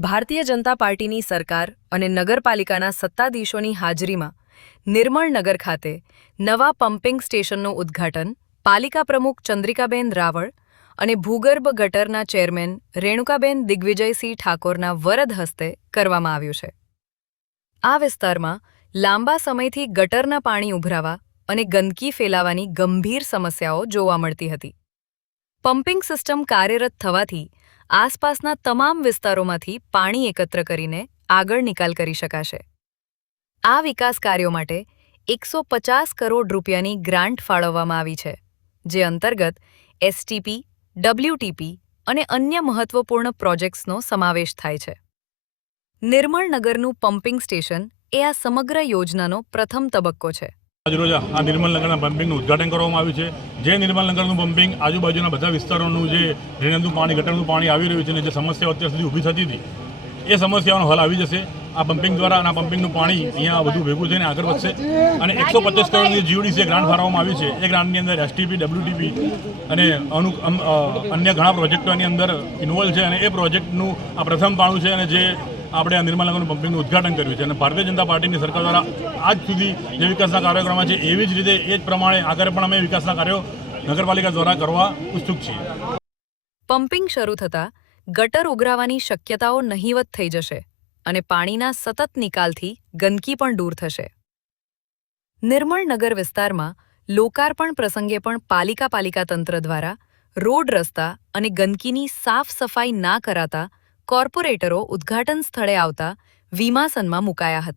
ભારતીય જનતા પાર્ટીની સરકાર અને નગરપાલિકાના સત્તાધીશોની હાજરીમાં નિર્મળનગર ખાતે નવા પમ્પિંગ સ્ટેશનનું ઉદ્ઘાટન પાલિકા પ્રમુખ ચંદ્રિકાબેન રાવળ અને ભૂગર્ભ ગટરના ચેરમેન રેણુકાબેન દિગ્વિજયસિંહ ઠાકોરના વરદ હસ્તે કરવામાં આવ્યું છે। આ વિસ્તારમાં લાંબા સમયથી ગટરના પાણી ઉભરાવા અને ગંદકી ફેલાવાની ગંભીર સમસ્યાઓ જોવા મળતી હતી। પમ્પિંગ સિસ્ટમ કાર્યરત થવાથી આસપાસના તમામ વિસ્તારોમાંથી પાણી એકત્ર કરીને આગળ નિકાલ કરી શકાશે। આ વિકાસ કાર્યો માટે 150 કરોડ રૂપિયાની ગ્રાન્ટ ફાળવવામાં આવી છે, જે અંતર્ગત એસટીપી, ડબ્લ્યુટીપી અને અન્ય મહત્વપૂર્ણ પ્રોજેક્ટ્સનો સમાવેશ થાય છે। નિર્મળનગરનું પમ્પિંગ સ્ટેશન એ આ સમગ્ર યોજનાનો પ્રથમ તબક્કો છે। આજરોજ આ નિર્મળનગરના પમ્પિંગનું ઉદ્ઘાટન કરવામાં આવ્યું છે। જે નિર્મળનગરનું પમ્પિંગ આજુબાજુના બધા વિસ્તારોનું જે ડ્રેનેજનું પાણી ગટરનું પાણી આવી રહ્યું છે અને જે સમસ્યાઓ અત્યાર સુધી ઊભી થતી હતી એ સમસ્યાઓનો હલ આવી જશે। આ પમ્પિંગ દ્વારા અને આ પમ્પિંગનું પાણી અહીંયા વધુ ભેગું થઈને આગળ વધશે અને 125 કરોડની જીઓડીસી ગ્રાન્ટ ફાળવવામાં આવી છે। એ ગ્રાન્ટની અંદર એસટીપી, ડબ્લ્યુટીપી અને અન્ય ઘણા પ્રોજેક્ટોની અંદર ઇન્વોલ્વ છે અને એ પ્રોજેક્ટનું આ પ્રથમ પાળું છે અને જે આપણે આ નિર્મળનગરનું પમ્પિંગનું ઉદ્ઘાટન કર્યું છે અને ભારતીય જનતા પાર્ટીની સરકાર દ્વારા આજ સુધી જે વિકાસના કાર્યક્રમો છે એવી જ રીતે એ જ પ્રમાણે આગળ પણ અમે વિકાસના કાર્યો નગરપાલિકા દ્વારા કરવા ઉત્સુક છીએ। પમ્પિંગ શરૂ થતાં ગટર ઉભરાવાની શક્યતાઓ નહિવત થઈ જશે અને પાણીના સતત નિકાલથી ગંદકી પણ દૂર થશે। નિર્મળનગર વિસ્તારમાં લોકાર્પણ પ્રસંગે પણ પાલિકા તંત્ર દ્વારા રોડ રસ્તા અને ગંદકીની સાફ સફાઈ ના કરાતા કોર્પોરેટરો ઉદ્ઘાટન સ્થળે આવતા વિમાસનમાં મુકાયા હતા।